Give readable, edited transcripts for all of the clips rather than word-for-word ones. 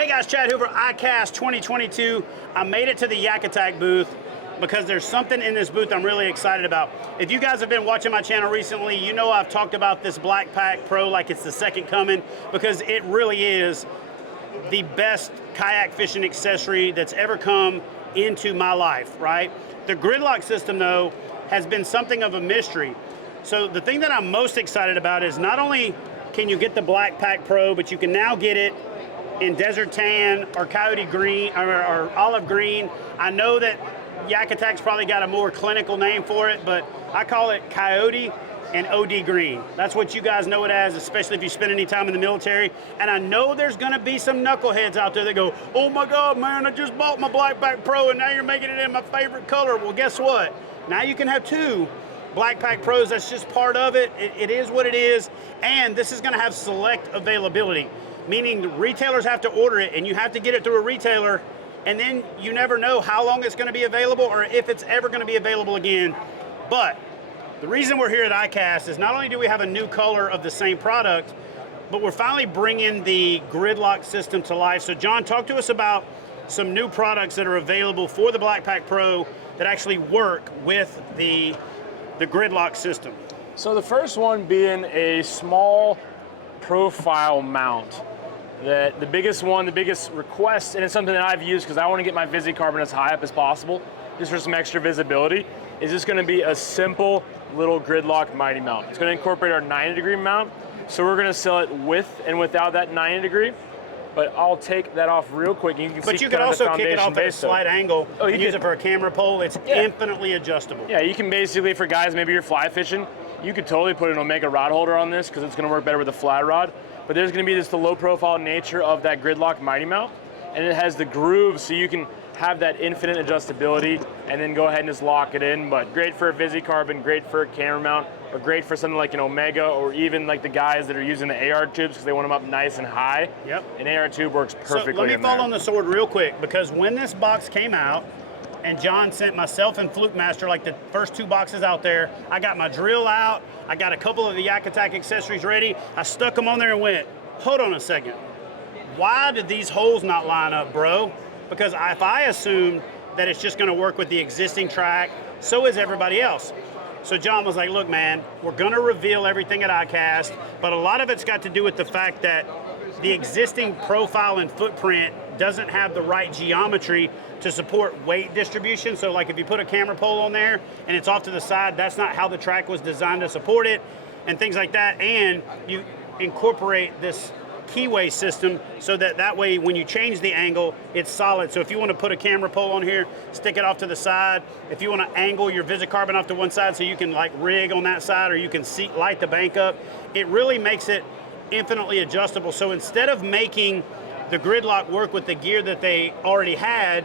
Hey guys, Chad Hoover, ICAST 2022. I made it to the YakAttack booth because there's something in this booth I'm really excited about. If you guys have been watching my channel recently, you know I've talked about this BlackPak PRO like it's the second coming, because it really is the best kayak fishing accessory that's ever come into my life, right? The gridlock system, though, has been something of a mystery. So the thing that I'm most excited about is not only can you get the BlackPak PRO, but you can now get it in desert tan or coyote green or olive green. I know that YakAttack's probably got a more clinical name for it, but I call it coyote and OD green. That's what you guys know it as, especially if you spend any time in the military. And I know there's gonna be some knuckleheads out there that go, oh my God, man, I just bought my BlackPak PRO and now you're making it in my favorite color. Well, guess what? Now you can have two BlackPak PROs. That's just part of it. It is what it is. And this is gonna have select availability, meaning the retailers have to order it and you have to get it through a retailer, and then you never know how long it's gonna be available or if it's ever gonna be available again. But the reason we're here at ICAST is not only do we have a new color of the same product, but we're finally bringing the gridlock system to life. So John, talk to us about some new products that are available for the BlackPak PRO that actually work with the gridlock system. So the first one being a small profile mount. The biggest request, and it's something that I've used because I want to get my VisiCarbon as high up as possible, just for some extra visibility, is just going to be a simple little gridlock mighty mount. It's going to incorporate our 90-degree mount, so we're going to sell it with and without that 90-degree. But I'll take that off real quick. And you can but see you can also kick it off at a slight angle and use it for a camera pole. It's infinitely adjustable. Yeah, you can basically, for guys, maybe you're fly fishing, you could totally put an Omega rod holder on this because it's going to work better with a fly rod. But there's going to be just the low profile nature of that gridlock mighty mount, and it has the grooves so you can have that infinite adjustability and then go ahead and just lock it in. But great for a VisiCarbon, great for a camera mount, or great for something like an Omega, or even like the guys that are using the AR tubes because they want them up nice and high. Yep. An AR tube works perfectly. So let me fall on the sword real quick, because when this box came out and John sent myself and Fluke Master like the first two boxes out there, I got my drill out, I got a couple of the YakAttack accessories ready, I stuck them on there and went, hold on a second, why did these holes not line up, bro? Because if I assumed that it's just gonna work with the existing track, so is everybody else. So John was like, look man, we're gonna reveal everything at ICAST, but a lot of it's got to do with the fact that the existing profile and footprint doesn't have the right geometry to support weight distribution. So like if you put a camera pole on there and it's off to the side, that's not how the track was designed to support it, and things like that. And you incorporate this Keyway system so that way when you change the angle, it's solid. So if you want to put a camera pole on here, stick it off to the side. If you want to angle your VisiCarbon off to one side so you can like rig on that side, or you can light the bank up, it really makes it infinitely adjustable. So instead of making the gridlock work with the gear that they already had,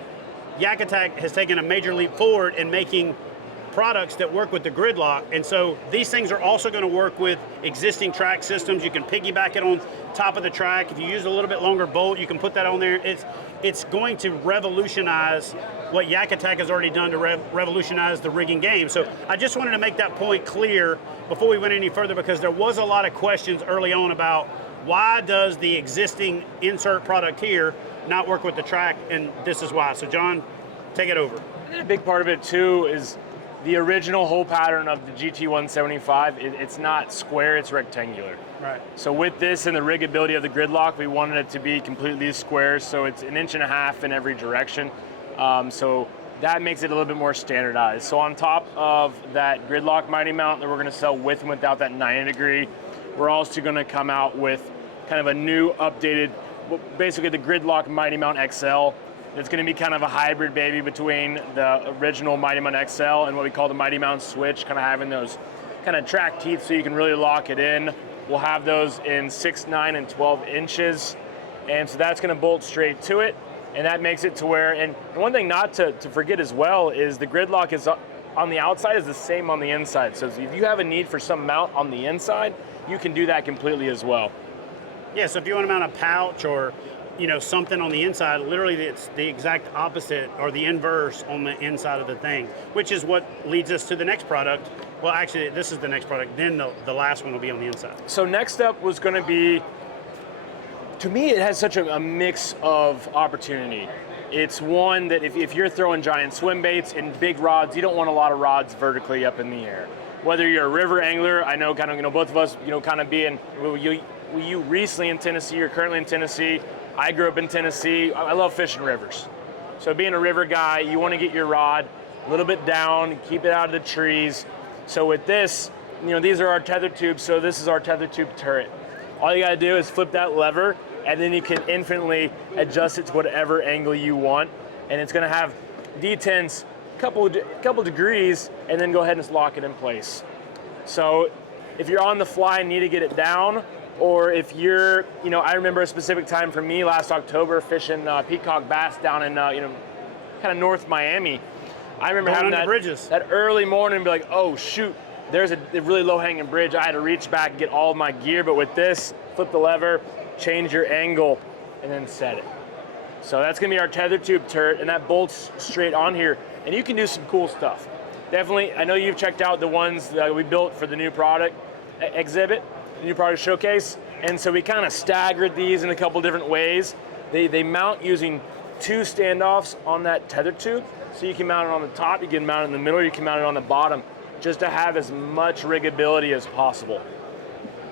YakAttack has taken a major leap forward in making products that work with the gridlock. And so these things are also going to work with existing track systems. You can piggyback it on top of the track. If you use a little bit longer bolt, you can put that on there. It's going to revolutionize what YakAttack has already done to revolutionize the rigging game. So I just wanted to make that point clear before we went any further, because there was a lot of questions early on about why does the existing insert product here not work with the track, and this is why. So John, take it over. And a big part of it too is the original hole pattern of the GT175, it's not square, it's rectangular. Right. So with this and the riggability of the gridlock, we wanted it to be completely square, so it's 1.5 inches in every direction. So that makes it a little bit more standardized. So on top of that gridlock mighty mount that we're gonna sell with and without that 90-degree, we're also gonna come out with kind of a new updated, basically the gridlock mighty mount XL. It's going to be kind of a hybrid baby between the original Mighty Mount XL and what we call the Mighty Mount Switch, kind of having those kind of track teeth so you can really lock it in. We'll have those in 6, 9, and 12 inches. And so that's going to bolt straight to it. And that makes it to where, and one thing not to forget as well is the gridlock is on the outside is the same on the inside. So if you have a need for some mount on the inside, you can do that completely as well. Yeah, so if you want to mount a pouch or something on the inside, literally it's the exact opposite or the inverse on the inside of the thing, which is what leads us to the next product. Well, actually, this is the next product, then the last one will be on the inside. So next up was going to be To me, it has such a mix of opportunity. It's one that if you're throwing giant swim baits and big rods, you don't want a lot of rods vertically up in the air. Whether you're a river angler, I know kind of, both of us, kind of being, you recently in Tennessee, you're currently in Tennessee. I grew up in Tennessee. I love fishing rivers. So being a river guy, you want to get your rod a little bit down, keep it out of the trees. So with this, these are our tether tubes, so this is our tether tube turret. All you gotta do is flip that lever, and then you can infinitely adjust it to whatever angle you want. And it's gonna have detents couple degrees, and then go ahead and lock it in place. So if you're on the fly and need to get it down, or if you're, I remember a specific time for me last October fishing peacock bass down in, kind of North Miami. I remember having that early morning and be like, oh shoot, there's a really low hanging bridge. I had to reach back and get all of my gear, but with this, flip the lever, change your angle, and then set it. So that's gonna be our tether tube turret, and that bolts straight on here. And you can do some cool stuff. Definitely, I know you've checked out the ones that we built for the new product exhibit, the new product showcase. And so we kind of staggered these in a couple different ways. They mount using 2 standoffs on that tether tube. So you can mount it on the top, you can mount it in the middle, you can mount it on the bottom, just to have as much riggability as possible.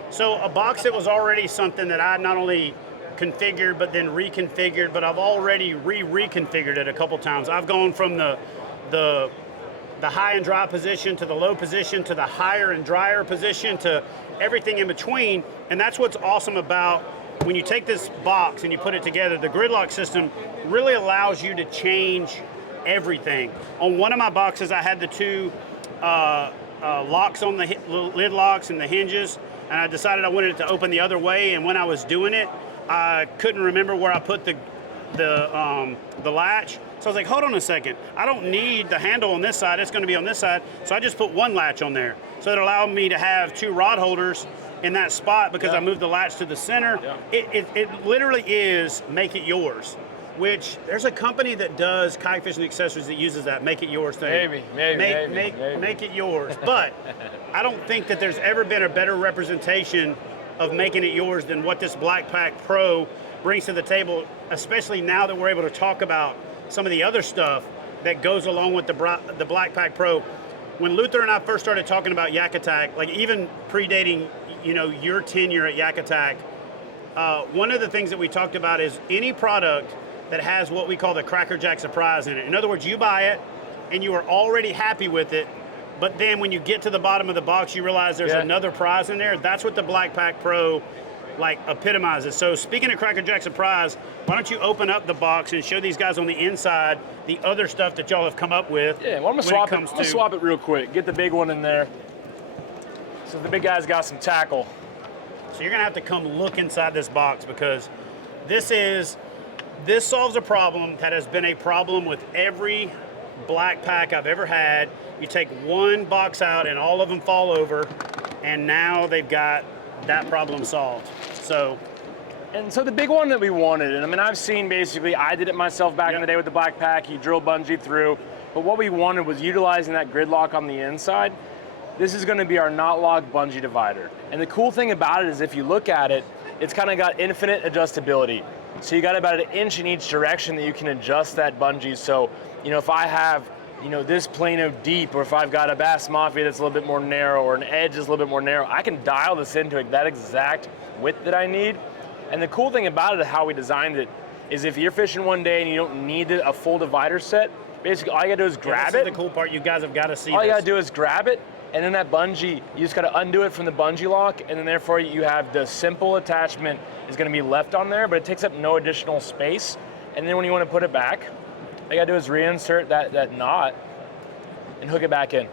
So a box that was already something that I not only configured but then reconfigured, but I've already reconfigured it a couple times. I've gone from the high and dry position to the low position to the higher and drier position to everything in between. And that's what's awesome about when you take this box and you put it together. The gridlock system really allows you to change everything. On one of my boxes, I had the 2 locks on the lid locks and the hinges, and I decided I wanted it to open the other way. And when I was doing it, I couldn't remember where I put the latch. So I was like, hold on a second. I don't need the handle on this side. It's going to be on this side. So I just put 1 latch on there. So it allowed me to have 2 rod holders in that spot because I moved the latch to the center. It literally is make it yours. Which there's a company that does kayak fishing accessories that uses that make it yours thing. Maybe. Make it yours. But I don't think that there's ever been a better representation of making it yours than what this BlackPak Pro brings to the table, especially now that we're able to talk about some of the other stuff that goes along with the BlackPak Pro. When Luther and I first started talking about YakAttack, like even predating, your tenure at YakAttack, one of the things that we talked about is any product that has what we call the Cracker Jack surprise in it. In other words, you buy it and you are already happy with it, but then when you get to the bottom of the box, you realize there's another prize in there. That's what the BlackPak Pro epitomizes. So speaking of Cracker Jack surprise, why don't you open up the box and show these guys on the inside the other stuff that y'all have come up with? Yeah, well, I'm gonna swap it real quick. Get the big one in there. So the big guy's got some tackle. So you're gonna have to come look inside this box because this solves a problem that has been a problem with every BlackPak I've ever had. You take one box out and all of them fall over, and now they've got that problem solved. So the big one that we wanted, and I've seen basically, I did it myself back in the day with the BlackPak, you drill bungee through, but what we wanted was utilizing that grid lock on the inside. This is gonna be our knot lock bungee divider. And the cool thing about it is if you look at it, it's kind of got infinite adjustability. So you got about 1 inch in each direction that you can adjust that bungee. So, if I have, this plano deep, or if I've got a Bass Mafia that's a little bit more narrow, or an edge is a little bit more narrow, I can dial this into that exact width that I need. And the cool thing about it, how we designed it, is if you're fishing one day and you don't need a full divider set, basically all you gotta do is grab it. This is the cool part, you guys have gotta see All you gotta do is grab it, and then that bungee, you just gotta undo it from the bungee lock, and then therefore you have the simple attachment is gonna be left on there, but it takes up no additional space. And then when you wanna put it back, all you gotta do is reinsert that knot and hook it back in.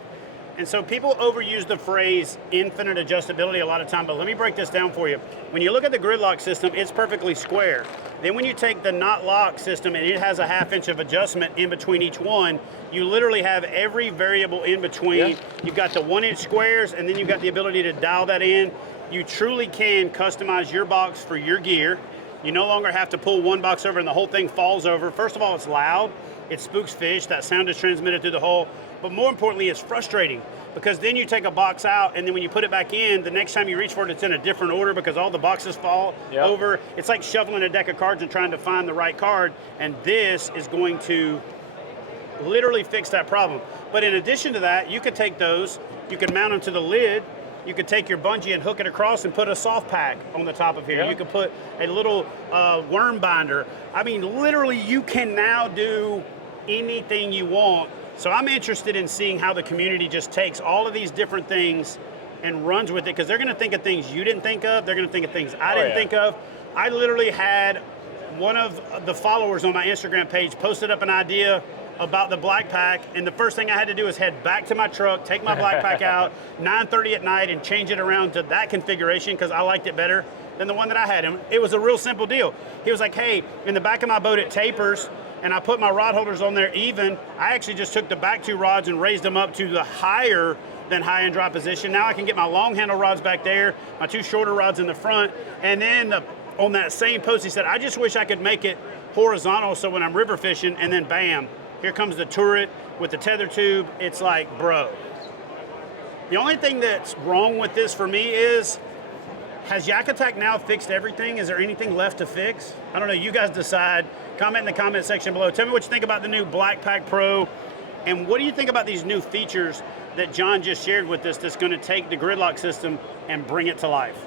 And so people overuse the phrase infinite adjustability a lot of time, but let me break this down for you. When you look at the grid lock system, it's perfectly square. Then when you take the knot lock system and it has a 1/2 inch of adjustment in between each one, you literally have every variable in between. You've got the 1 inch squares, and then you've got the ability to dial that in. You truly can customize your box for your gear. You no longer have to pull one box over and the whole thing falls over. First of all, it's loud, it spooks fish, that sound is transmitted through the hull, but more importantly, it's frustrating because then you take a box out, and then when you put it back in, the next time you reach for it, it's in a different order because all the boxes fall over. It's like shuffling a deck of cards and trying to find the right card, and this is going to literally fix that problem. But in addition to that, you could take those, you could mount them to the lid, you could take your bungee and hook it across and put a soft pack on the top of here. You could put a little worm binder. I mean, literally, you can now do anything you want. So I'm interested in seeing how the community just takes all of these different things and runs with it, because they're going to think of things you didn't think of. They're going to think of things I didn't think of. I literally had one of the followers on my Instagram page posted up an idea about the BlackPak, and the first thing I had to do is head back to my truck, take my BlackPak out, 9:30 at night, and change it around to that configuration because I liked it better than the one that I had. And it was a real simple deal. He was like, hey, in the back of my boat it tapers, and I put my rod holders on there even. I actually just took the back two rods and raised them up to the higher than high and dry position. Now I can get my long handle rods back there, my two shorter rods in the front, and then on that same post he said, I just wish I could make it horizontal so when I'm river fishing, and then bam, here comes the turret with the tether tube. It's like, bro. The only thing that's wrong with this for me is, has YakAttack now fixed everything? Is there anything left to fix? I don't know, you guys decide. Comment in the comment section below. Tell me what you think about the new BlackPak Pro, and what do you think about these new features that John just shared with us that's gonna take the gridlock system and bring it to life?